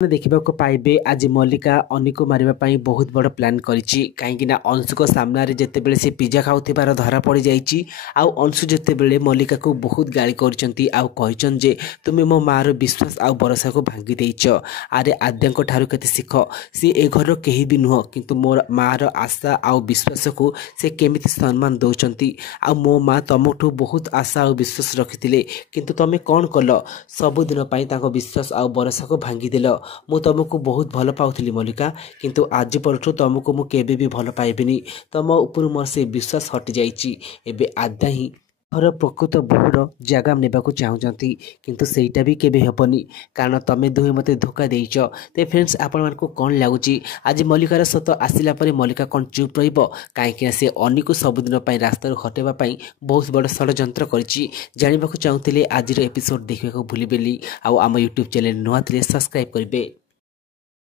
देखा पाइबे आज मल्लिका अनी को मारे बहुत बड़ प्लान करिछि कहीं अंशु सामने जितेबले सी पिज्जा खाऊबार धरा पड़ जाइए आउ अंशु जितेबले मल्लिका को बहुत गाड़ी करचन जे तुम्हें मो मार विश्वास आउ भरोसा को भांगी देइछ। आरे आद्या ठारू केते सीख सी ए घर कहीं भी नुह किंतु मोर मार आशा आउ विश्वास को से केमिति सम्मान दौरान आ मो माँ तुमठू बहुत आशा और विश्वास रखिते किंतु तुम कौन कल सबुदिन विश्वास आउ भरोसा को भांगीदेल। मु तुमको बहुत भल पाउली मल्लिका किंतु आज परठू तुमको मु केबे भी भल पाइबिनी तुम उपर मोर से विश्वास हटि जाइछि। एबे आद्या ही घर प्रकृत बोहूर जगह नेबाकू चाहूँगी किंतु सेटा भी केबे हेबनी कारण तमे दुहे मते धोखा देइछ। ते फ्रेंड्स आपण मानकू कौन लगुच आज मल्लिकार सत आसिला परे मल्लिका कौन चुप रहिबो कहीं से अनी को सबुदिन रास्तार हटेबा बहुत बड़ षड्यंत्र करिछि। जानिबाकू चाहूतिले आज एपिसोड देखा भूलिबेली आउ आम यूट्यूब चैनल नुआ सब्सक्राइब करेंगे।